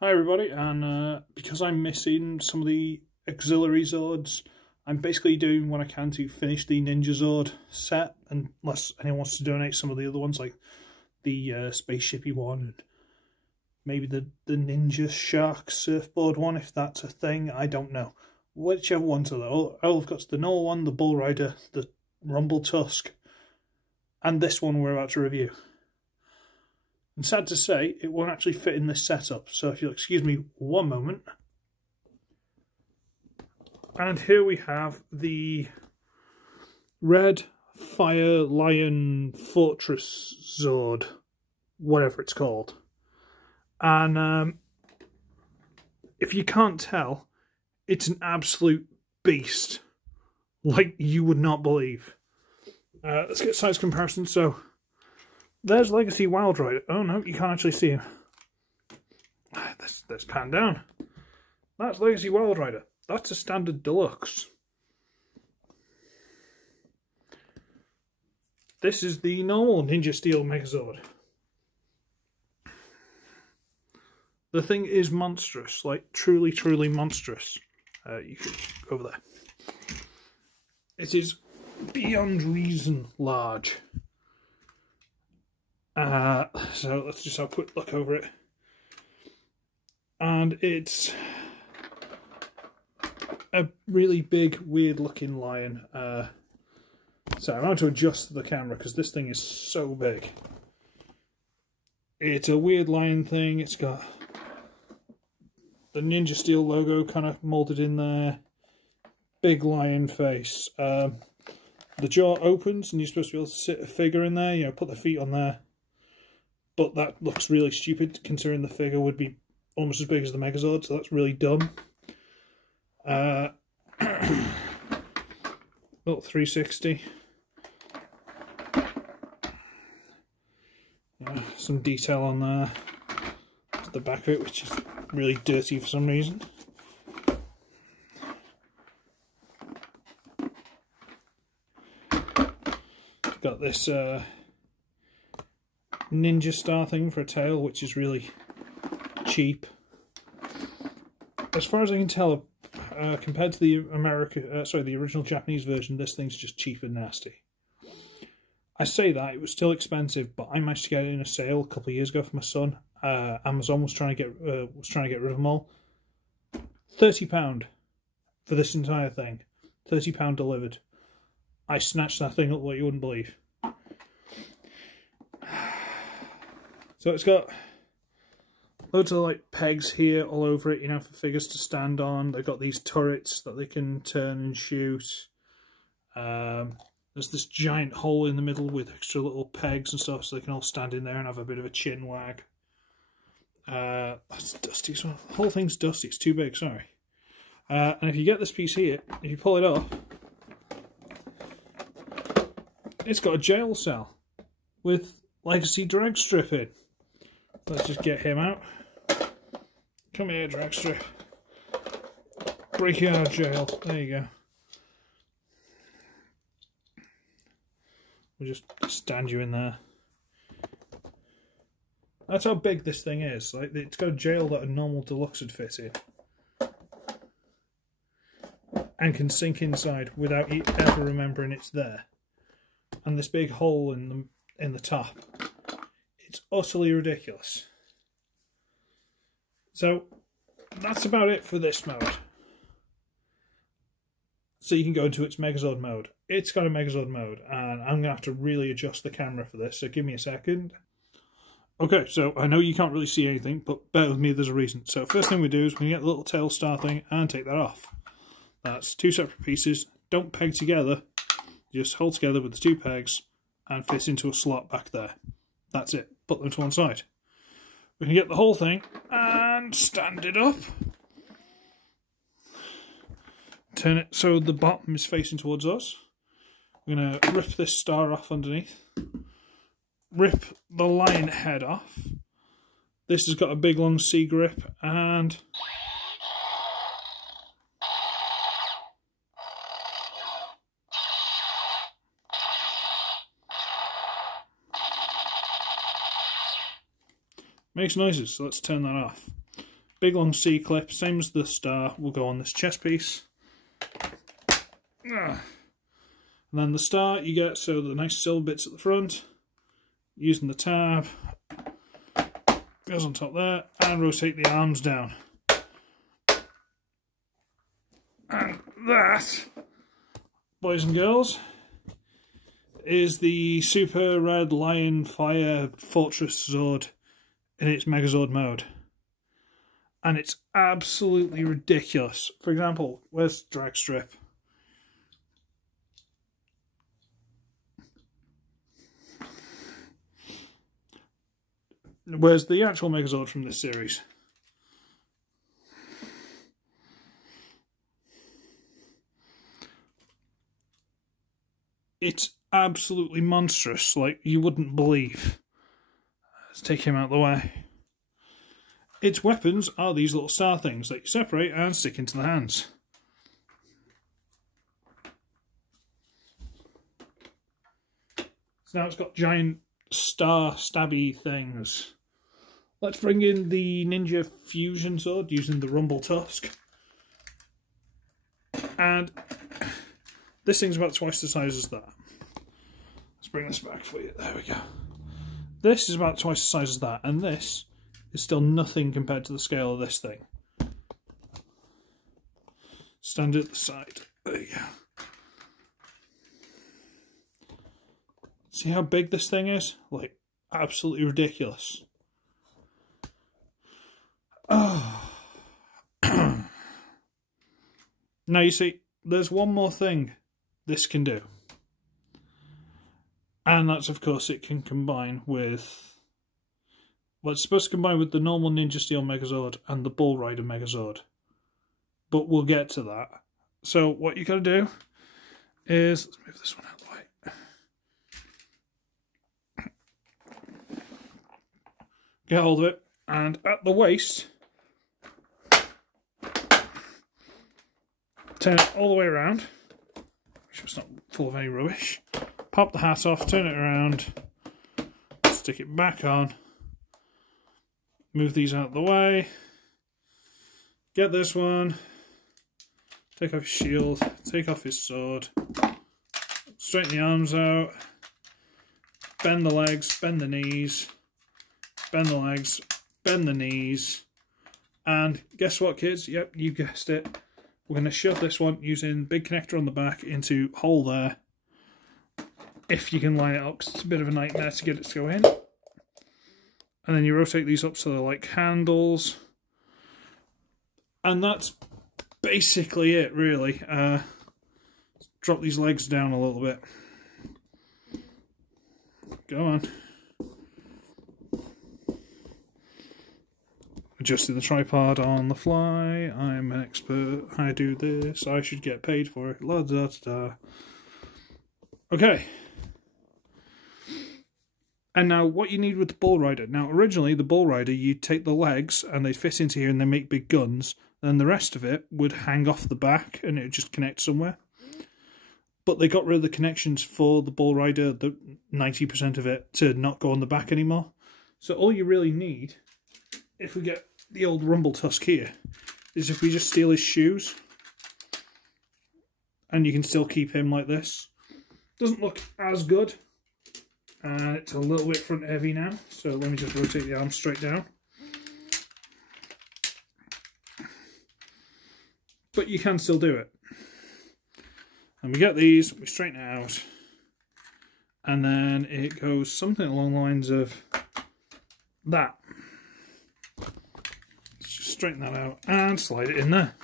Hi everybody, and because I'm missing some of the auxiliary Zords, I'm basically doing what I can to finish the NinjaSword set, unless anyone wants to donate some of the other ones, like the spaceshipy one, and maybe the Ninja Shark surfboard one, if that's a thing. I don't know. Whichever ones are there. All I've got is the Null one, the Bull Rider, the Rumble Tusk, and this one we're about to review. And sad to say, it won't actually fit in this setup, so if you'll excuse me one moment. And here we have the Red Fire Lion Fortress Zord, whatever it's called. And if you can't tell, it's an absolute beast, like you would not believe. Let's get size comparison. So there's Legacy Wild Rider. Oh no, you can't actually see him. Let's pan down. That's Legacy Wild Rider. That's a standard deluxe. This is the normal NinjaSteel Megazord. The thing is monstrous, like truly, truly monstrous. You could go over there. It is beyond reason large. So let's just have a quick look over it. And it's a really big, weird looking lion. So I'm going to adjust the camera because this thing is so big. It's a weird lion thing. It's got the NinjaSteel logo kind of moulded in there. Big lion face. The jaw opens and you're supposed to be able to sit a figure in there, you know, put the feet on there. But that looks really stupid considering the figure would be almost as big as the Megazord, so that's really dumb. Little 360. Some detail on there. That's the back of it, which is really dirty for some reason. Got this Ninja Star thing for a tail, which is really cheap. As far as I can tell, compared to the the original Japanese version, this thing's just cheap and nasty. I say that, it was still expensive, but I managed to get it in a sale a couple of years ago for my son. Amazon was trying to get rid of them all. £30 for this entire thing. £30 delivered. I snatched that thing up like you wouldn't believe. So it's got loads of like pegs here all over it, you know, for figures to stand on. They've got these turrets that they can turn and shoot. There's this giant hole in the middle with extra little pegs and stuff so they can all stand in there and have a bit of a chin wag. That's dusty. So the whole thing's dusty. It's too big, sorry. And if you get this piece here, if you pull it off, it's got a jail cell with Legacy drag strip in. Let's just get him out. Come here, drag strip. Break you out of jail. There you go. We'll just stand you in there. That's how big this thing is. Like, it's got a jail that a normal deluxe would fit in. And can sink inside without you ever remembering it's there. And this big hole in the top. It's utterly ridiculous. So that's about it for this mode. So you can go into its Megazord mode. It's got a Megazord mode, and I'm going to have to really adjust the camera for this, so give me a second. Okay, so I know you can't really see anything, but bear with me, there's a reason. So first thing we do is we get the little tail star thing and take that off. That's two separate pieces. Don't peg together. Just hold together with the two pegs and fit into a slot back there. That's it. Put them to one side. We can get the whole thing and stand it up. Turn it so the bottom is facing towards us. We're going to rip this star off underneath. Rip the lion head off. This has got a big long C grip and makes noises, so let's turn that off. Big long C-clip, same as the star, will go on this chest piece. And then the star you get so the nice silver bits at the front, using the tab, goes on top there, and rotate the arms down. And that, boys and girls, is the Super Red Lion Fire Fortress Zord in its Megazord mode. And it's absolutely ridiculous. For example, where's drag strip? Where's the actual Megazord from this series? It's absolutely monstrous, like you wouldn't believe. Let's take him out of the way. Its weapons are these little star things that you separate and stick into the hands. So now it's got giant star stabby things. Let's bring in the Ninja Fusion Sword using the Rumble Tusk. And this thing's about twice the size as that. Let's bring this back for you. There we go. This is about twice the size as that, and this is still nothing compared to the scale of this thing. Stand it at the side. There you go. See how big this thing is? Like, absolutely ridiculous. Oh. Now you see, there's one more thing this can do. And that's, of course, it can combine with... Well, it's supposed to combine with the normal NinjaSteel Megazord and the Bull Rider Megazord. But we'll get to that. So what you got to do is... Let's move this one out of the way. Get hold of it. And at the waist... Turn it all the way around. Make sure it's not full of any rubbish. Pop the hat off, turn it around. Stick it back on. Move these out of the way. Get this one. Take off his shield. Take off his sword. Straighten the arms out. Bend the legs. Bend the knees. Bend the legs. Bend the knees. And guess what, kids? Yep, you guessed it. We're going to shove this one using big connector on the back into hole there. If you can line it up, because it's a bit of a nightmare to get it to go in. And then you rotate these up so they're like handles. And that's basically it, really. Drop these legs down a little bit. Go on. Adjusting the tripod on the fly. I'm an expert. I do this. I should get paid for it. La da da da. Okay. And now what you need with the Bull Rider. Now originally the Bull Rider, you take the legs and they fit into here and they make big guns. Then the rest of it would hang off the back and it would just connect somewhere. But they got rid of the connections for the Bull Rider, the 90% of it, to not go on the back anymore. So all you really need, if we get the old Rumble Tusk here, is if we just steal his shoes. And you can still keep him like this. Doesn't look as good. And it's a little bit front heavy now. So let me just rotate the arm straight down. But you can still do it. And we get these, we straighten it out. And then it goes something along the lines of that. Let's just straighten that out and slide it in there.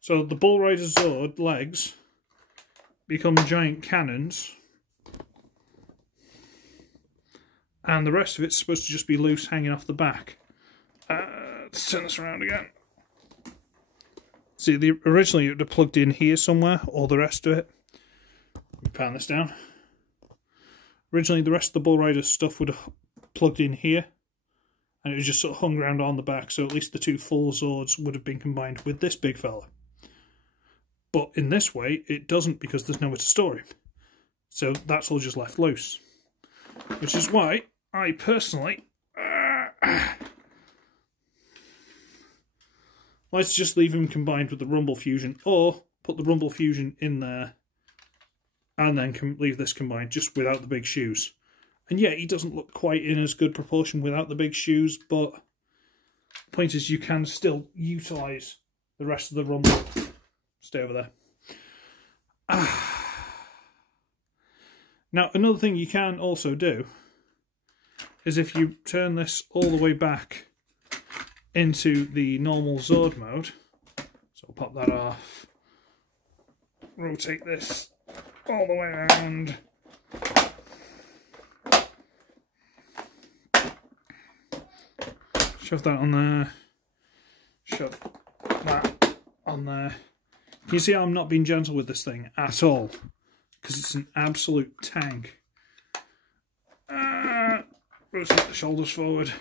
So the Bull Rider Zord legs become giant cannons. And the rest of it's supposed to just be loose, hanging off the back. Let's turn this around again. See, originally it would have plugged in here somewhere, all the rest of it. Let me pan this down. Originally the rest of the Bull Rider stuff would have plugged in here. And it was just sort of hung around on the back, so at least the two full Zords would have been combined with this big fella. But in this way, it doesn't, because there's nowhere to store him. So that's all just left loose. Which is why I personally Let's just leave him combined with the rumble fusion, or put the rumble fusion in there and then leave this combined just without the big shoes. And yeah, he doesn't look quite in as good proportion without the big shoes, but the point is you can still utilise the rest of the rumble. Stay over there. Now, another thing you can also do is if you turn this all the way back into the normal Zord mode, so I'll pop that off, rotate this all the way around, shove that on there, shove that on there. Can you see how I'm not being gentle with this thing at all? Because it's an absolute tank. Rotate the shoulders forward.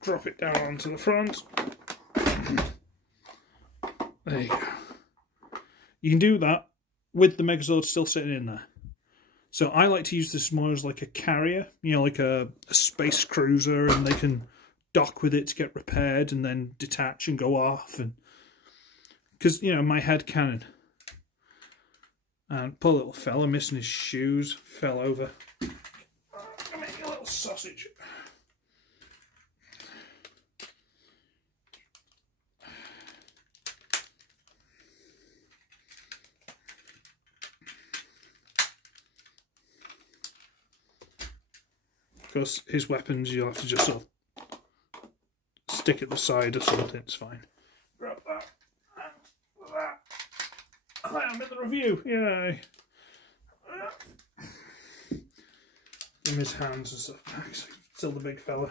Drop it down onto the front. There you go. You can do that with the Megazord still sitting in there. So I like to use this more as like a carrier, you know, like a space cruiser, and they can dock with it to get repaired and then detach and go off. And because, you know, my head cannon. And poor little fella missing his shoes, fell over. I'm making a little sausage. Of course, his weapons you'll have to just sort of stick at the side or something, it's fine. Grab that and that. Hi, I'm in the review, yay! Give him his hands and stuff back, so he's still the big fella.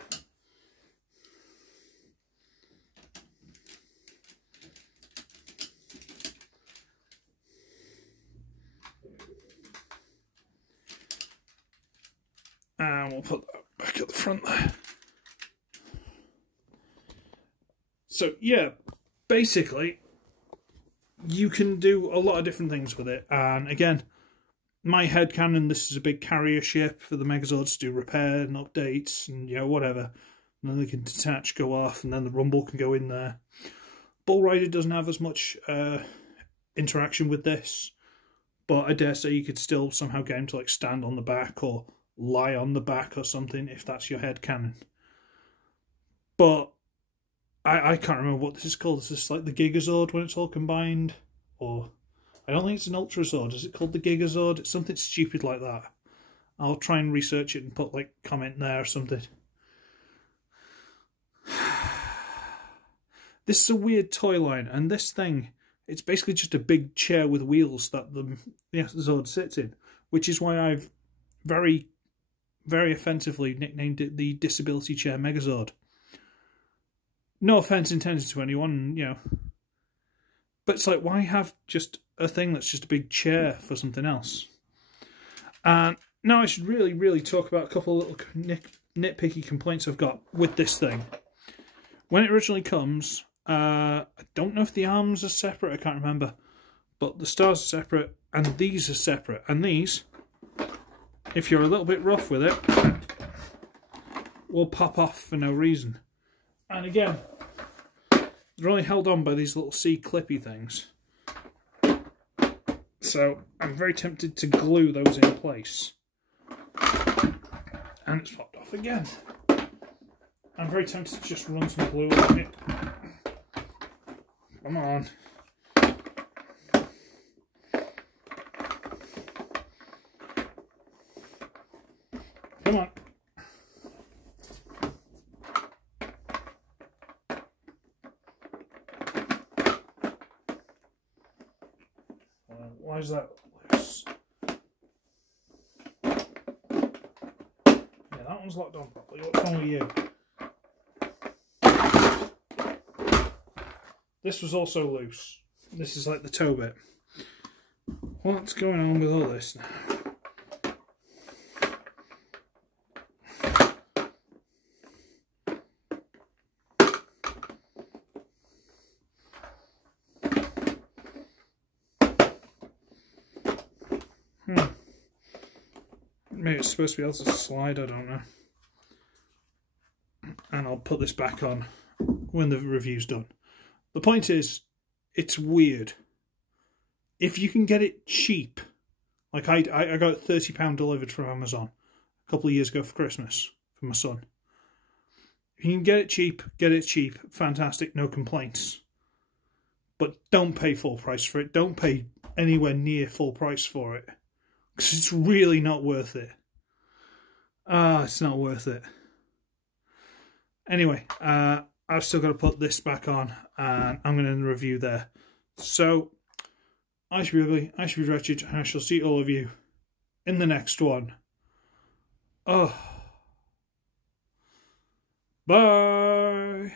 And we'll put that back at the front there. So yeah, basically you can do a lot of different things with it. And again, my headcanon, this is a big carrier ship for the Megazords to do repair and updates and, you know, whatever. And then they can detach, go off, and then the rumble can go in there. Bull Rider doesn't have as much interaction with this, but I dare say you could still somehow get him to like stand on the back or lie on the back or something if that's your headcanon. But I can't remember what this is called. Is this like the Gigazord when it's all combined? Or I don't think it's an Ultrazord. Is it called the Gigazord? It's something stupid like that. I'll try and research it and put like comment there or something. This is a weird toy line, and this thing, it's basically just a big chair with wheels that the Zord sits in, which is why I've very, very offensively nicknamed it the Disability Chair Megazord. No offence intended to anyone, you know. But it's like, why have just a thing that's just a big chair for something else? And now I should really, really talk about a couple of little nitpicky complaints I've got with this thing. When it originally comes, I don't know if the arms are separate, I can't remember. But the stars are separate, and these are separate. And these, if you're a little bit rough with it, will pop off for no reason. And again, they're only held on by these little C-clippy things. So I'm very tempted to glue those in place. And it's popped off again. I'm very tempted to just run some glue on it. Come on. Come on. Why is that loose? Yeah, that one's locked on properly. What's wrong with you? This was also loose. This is like the toe bit. What's going on with all this now? maybe it's supposed to be able to slide, I don't know. And I'll put this back on when the review's done. The point is, it's weird. If you can get it cheap, like I got it £30 delivered from Amazon a couple of years ago for Christmas for my son. If you can get it cheap, fantastic, no complaints. But don't pay full price for it. Don't pay anywhere near full price for it. Because it's really not worth it. It's not worth it. Anyway, I've still got to put this back on, and I'm going to end the review there. So, I should be ugly, I should be wretched, and I shall see all of you in the next one. Oh. Bye.